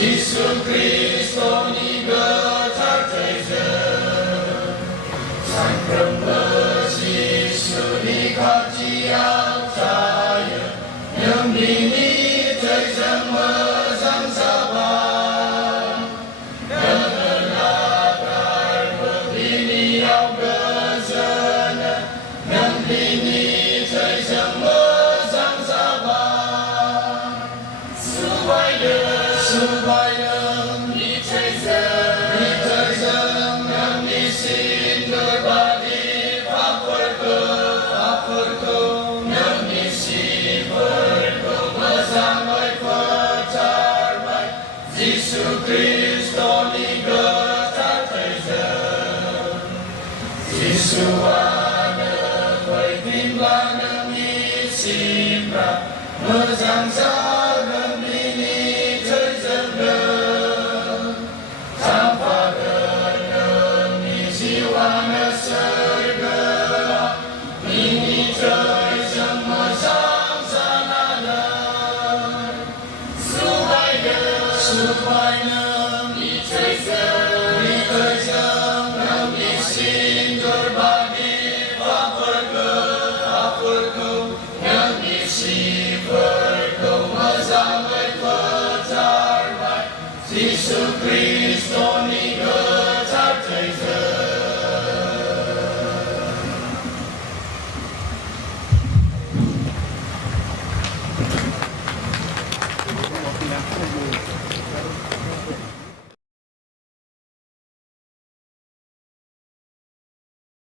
耶稣Kristus你个他罪人，三根本耶稣你卡基亚扎耶，能比你罪人么上沙巴，能拉开不比你要个人，能比你罪人么上沙巴，苏拜的。苏拜能你罪人，能你心的把你发挥个，能你心个么上来发财来，耶稣Kristus你个他罪人，耶稣啊能会平安能你心吧，么上上。